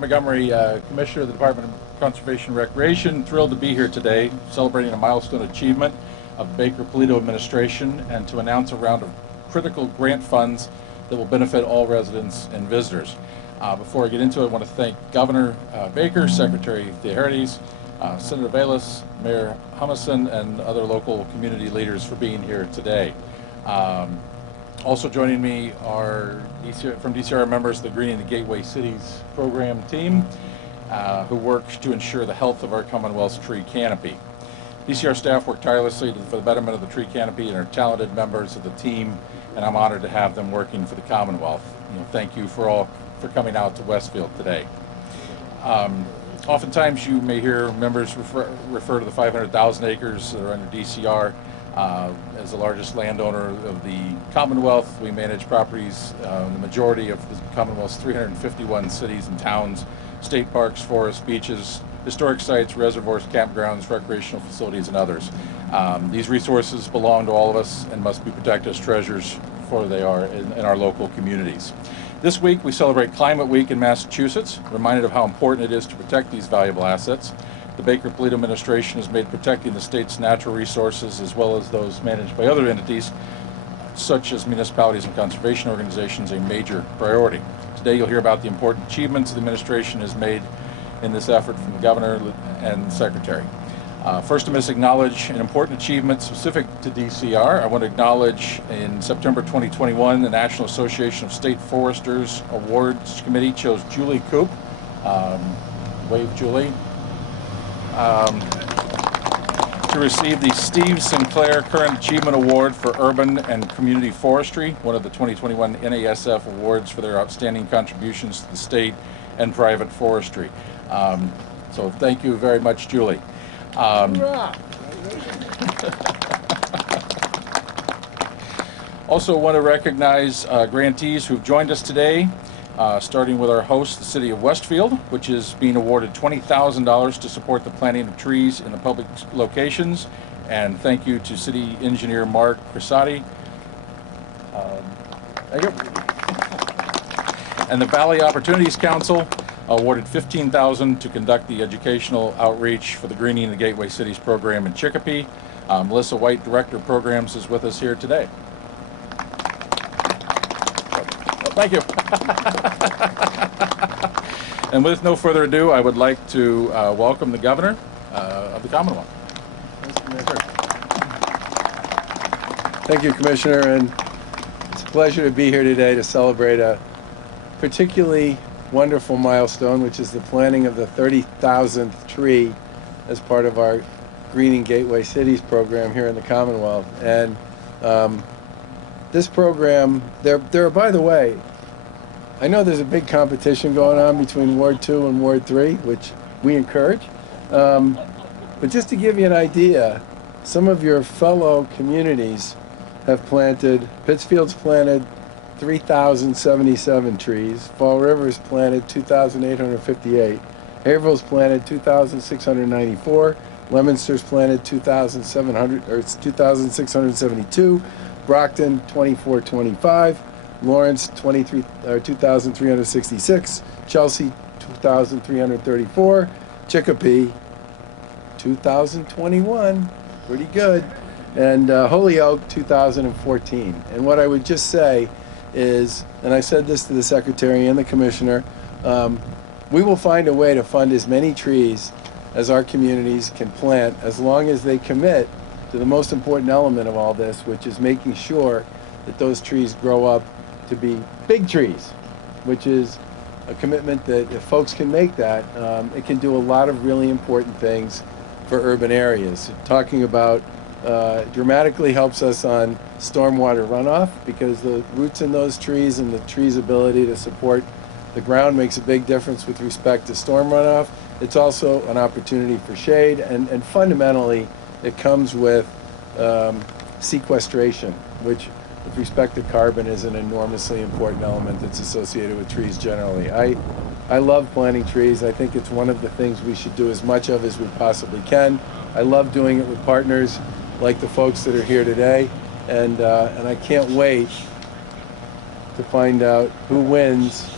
Montgomery, Commissioner of the Department of Conservation and Recreation, thrilled to be here today celebrating a milestone achievement of the Baker-Polito administration and to announce a round of critical grant funds that will benefit all residents and visitors. Before I get into it, I want to thank Governor Baker, Secretary Theoharides, Senator Bayless, Mayor Humison, and other local community leaders for being here today. Also joining me are from DCR members of the Greening the Gateway Cities program team who work to ensure the health of our Commonwealth's tree canopy. DCR staff work tirelessly for the betterment of the tree canopy and are talented members of the team, and I'm honored to have them working for the Commonwealth. Thank you for coming out to Westfield today. Oftentimes you may hear members refer to the 500,000 acres that are under DCR. As the largest landowner of the Commonwealth, we manage properties in the majority of the Commonwealth's 351 cities and towns, state parks, forests, beaches, historic sites, reservoirs, campgrounds, recreational facilities, and others. These resources belong to all of us and must be protected as treasures, for they are in our local communities. This week we celebrate Climate Week in Massachusetts, reminded of how important it is to protect these valuable assets. The Baker-Polito administration has made protecting the state's natural resources, as well as those managed by other entities, such as municipalities and conservation organizations, a major priority. Today you'll hear about the important achievements the administration has made in this effort from the Governor and the Secretary. First, I must acknowledge an important achievement specific to DCR. I want to acknowledge in September 2021, the National Association of State Foresters Awards Committee chose Julie Coop, wave Julie, to receive the Steve Sinclair Current Achievement Award for Urban and Community Forestry, one of the 2021 NASF awards for their outstanding contributions to the state and private forestry. So thank you very much, Julie. Also want to recognize grantees who've joined us today. Starting with our host, the City of Westfield, which is being awarded $20,000 to support the planting of trees in the public locations. And thank you to City Engineer Mark Crisati. Thank you. And the Valley Opportunities Council awarded $15,000 to conduct the educational outreach for the Greening the Gateway Cities program in Chicopee. Melissa White, Director of Programs, is with us here today. Thank you. And with no further ado, I would like to welcome the Governor of the Commonwealth. Thank you, Commissioner, and it's a pleasure to be here today to celebrate a particularly wonderful milestone, which is the planting of the 30,000th tree as part of our Greening Gateway Cities program here in the Commonwealth. And this program, there are, by the way, I know there's a big competition going on between Ward 2 and Ward 3, which we encourage. But just to give you an idea, some of your fellow communities have planted, Pittsfield's planted 3,077 trees, Fall River's planted 2,858, Haverhill's planted 2,694, Leominster's planted 2,672, Brockton 2425, Lawrence 2,366, Chelsea 2,334, Chicopee 2,021, pretty good, and Holyoke 2014. And what I would just say is, and I said this to the Secretary and the Commissioner, we will find a way to fund as many trees as our communities can plant, as long as they commit to the most important element of all this, which is making sure that those trees grow up to be big trees, which is a commitment that if folks can make that, it can do a lot of really important things for urban areas. Talking about dramatically helps us on stormwater runoff, because the roots in those trees and the trees' ability to support the ground makes a big difference with respect to storm runoff. It's also an opportunity for shade, and fundamentally it comes with sequestration, which with respect to carbon is an enormously important element that's associated with trees generally. I love planting trees. I think it's one of the things we should do as much of as we possibly can. I love doing it with partners like the folks that are here today, and I can't wait to find out who wins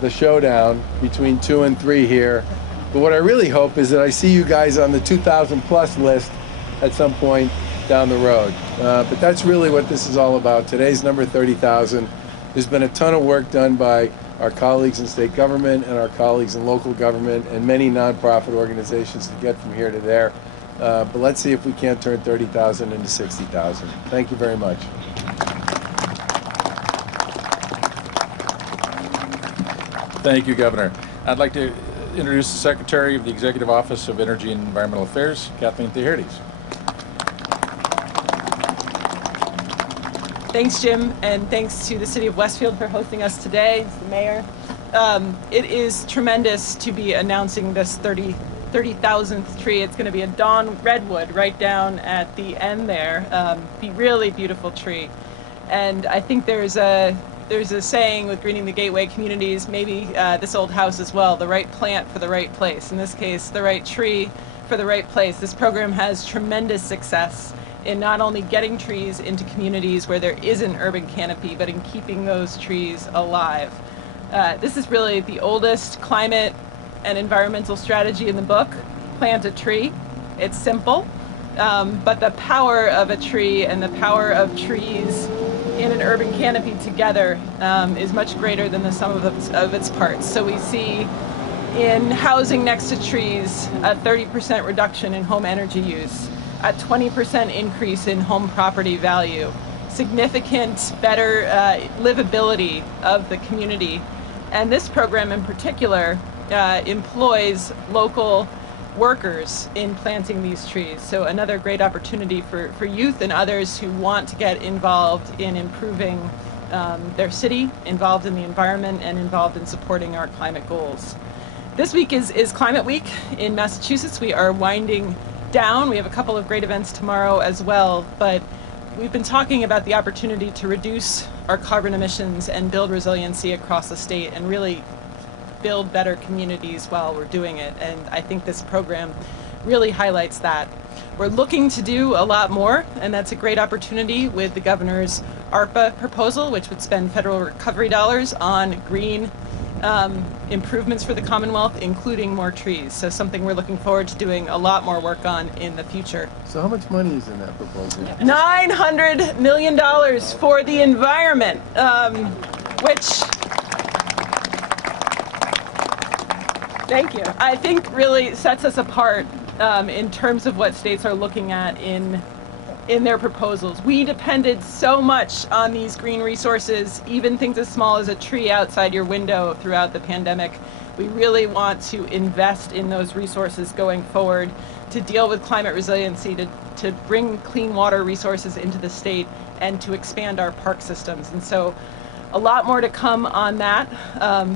the showdown between 2 and 3 here. But what I really hope is that I see you guys on the 2,000 plus list at some point down the road. But that's really what this is all about. Today's number 30,000. There's been a ton of work done by our colleagues in state government and our colleagues in local government and many nonprofit organizations to get from here to there. But let's see if we can't turn 30,000 into 60,000. Thank you very much. Thank you, Governor. I'd like to introduce the Secretary of the Executive Office of Energy and Environmental Affairs, Kathleen Theherdes. Thanks, Jim, and thanks to the City of Westfield for hosting us today. It's the mayor. It is tremendous to be announcing this 30,000th tree. It's going to be a dawn redwood right down at the end there. Be really beautiful tree. And I think there's a saying with greening the gateway communities, maybe this old house as well, the right plant for the right place. In this case, the right tree for the right place. This program has tremendous success in not only getting trees into communities where there isn't urban canopy, but in keeping those trees alive. This is really the oldest climate and environmental strategy in the book, plant a tree. It's simple, but the power of a tree and the power of trees in an urban canopy together is much greater than the sum of its parts. So we see in housing next to trees a 30% reduction in home energy use, a 20% increase in home property value, significant better livability of the community. And this program in particular employs local workers in planting these trees. So another great opportunity for youth and others who want to get involved in improving their city, involved in the environment, and involved in supporting our climate goals. This week is Climate Week in Massachusetts. We are winding down. We have a couple of great events tomorrow as well, but we've been talking about the opportunity to reduce our carbon emissions and build resiliency across the state and really build better communities while we're doing it. And I think this program really highlights that. We're looking to do a lot more, and that's a great opportunity with the governor's ARPA proposal, which would spend federal recovery dollars on green improvements for the Commonwealth, including more trees. So something we're looking forward to doing a lot more work on in the future. So how much money is in that proposal? $900 million for the environment, which thank you. I think really sets us apart in terms of what states are looking at in their proposals. We depended so much on these green resources, even things as small as a tree outside your window throughout the pandemic. We really want to invest in those resources going forward to deal with climate resiliency, to bring clean water resources into the state, and to expand our park systems. And so a lot more to come on that,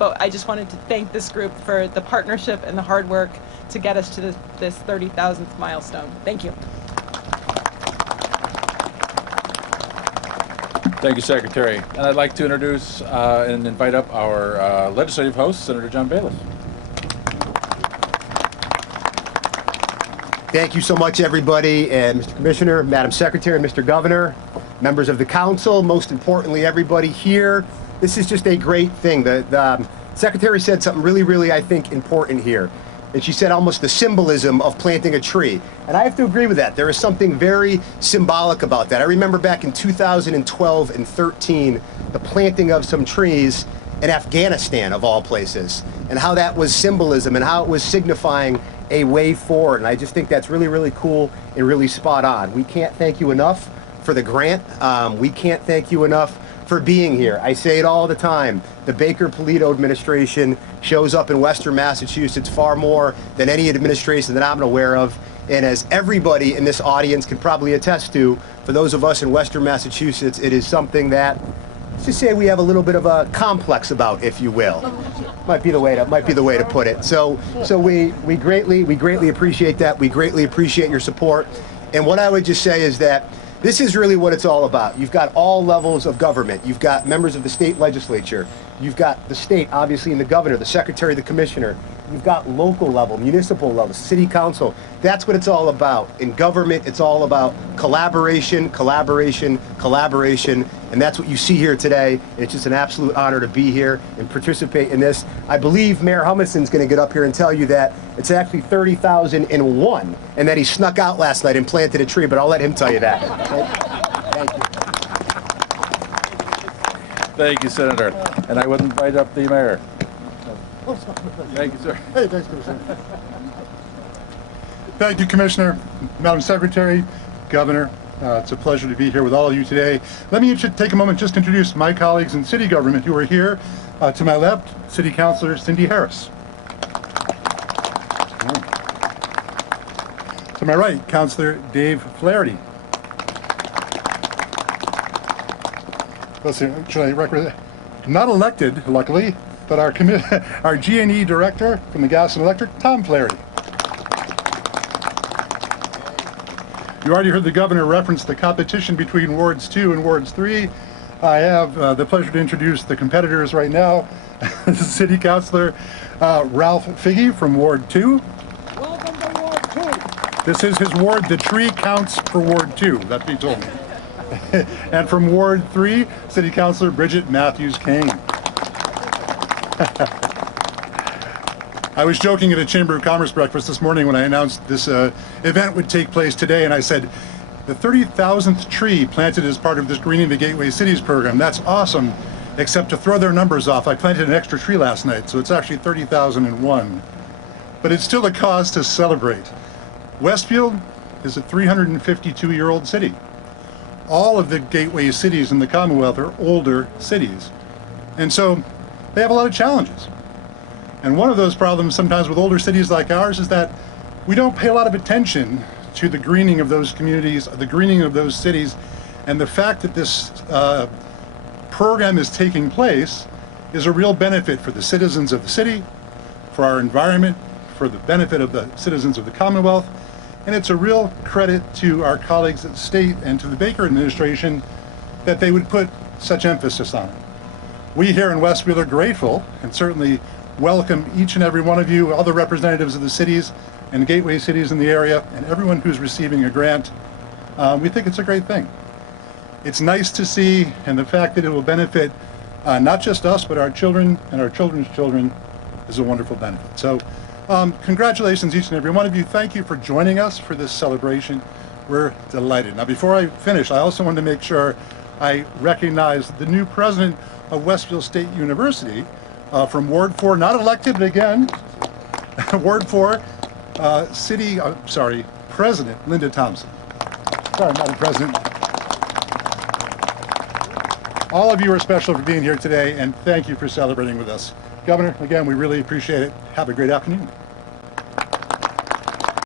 but I just wanted to thank this group for the partnership and the hard work to get us to this 30,000th milestone. Thank you. Thank you, Secretary. And I'd like to introduce and invite up our legislative host, Senator John Bayless. Thank you so much, everybody, and Mr. Commissioner, Madam Secretary, Mr. Governor, members of the council, most importantly, everybody here. This is just a great thing. The Secretary said something really, I think, important here. And she said almost the symbolism of planting a tree. And I have to agree with that. There is something very symbolic about that. I remember back in 2012 and 13, the planting of some trees in Afghanistan, of all places, and how that was symbolism and how it was signifying a way forward. And I just think that's really cool and really spot on. We can't thank you enough for the grant. We can't thank you enough for being here. I say it all the time. The Baker-Polito administration shows up in Western Massachusetts far more than any administration that I'm aware of. And as everybody in this audience can probably attest to, for those of us in Western Massachusetts, it is something that, let's just say we have a little bit of a complex about, if you will. Might be the way to put it. So we greatly appreciate that. We greatly appreciate your support. And what I would just say is that this is really what it's all about. You've got all levels of government. You've got members of the state legislature. You've got the state, obviously, and the governor, the secretary, the commissioner. You've got local level, municipal level, city council. That's what it's all about. In government, it's all about collaboration, and And that's what you see here today. It's just an absolute honor to be here and participate in this. I believe Mayor Hummison's going to get up here and tell you that it's actually 30,001 and that he snuck out last night and planted a tree, but I'll let him tell you that. Thank you. Thank you, Senator. And I would invite up the mayor. Thank you, sir. Hey, thanks, Commissioner. Thank you, Commissioner, Madam Secretary, Governor. It's a pleasure to be here with all of you today. Let me take a moment just to introduce my colleagues in city government who are here. To my left, City Councilor Cindy Harris. To my right, Councilor Dave Flaherty. Let's see, should I record? Not elected, luckily, but our G&E director from the Gas and Electric, Tom Flaherty. You already heard the governor reference the competition between Wards 2 and Wards 3. I have the pleasure to introduce the competitors right now. City Councilor Ralph Figge from Ward 2. Welcome to Ward 2. This is his ward. The tree counts for Ward 2, that's what he told me. And from Ward 3, City Councilor Bridget Matthews-Kane. I was joking at a Chamber of Commerce breakfast this morning when I announced this event would take place today, and I said, the 30,000th tree planted as part of this Greening the Gateway Cities program, that's awesome, except to throw their numbers off, I planted an extra tree last night, so it's actually 30,001. But it's still a cause to celebrate. Westfield is a 352-year-old city. All of the gateway cities in the Commonwealth are older cities. And so they have a lot of challenges. And one of those problems sometimes with older cities like ours is that we don't pay a lot of attention to the greening of those communities, the greening of those cities, and the fact that this program is taking place is a real benefit for the citizens of the city, for our environment, for the benefit of the citizens of the Commonwealth, and it's a real credit to our colleagues at the state and to the Baker administration that they would put such emphasis on it. We here in Westfield are grateful and certainly welcome each and every one of you, all the representatives of the cities and gateway cities in the area, and everyone who's receiving a grant. We think it's a great thing. It's nice to see, and the fact that it will benefit not just us, but our children and our children's children is a wonderful benefit. So congratulations each and every one of you. Thank you for joining us for this celebration. We're delighted. Now before I finish, I also wanted to make sure I recognize the new president of Westfield State University from Ward 4, not elected, but again, Ward 4, President Linda Thompson. Sorry, Madam President. All of you are special for being here today, and thank you for celebrating with us. Governor, again, we really appreciate it. Have a great afternoon.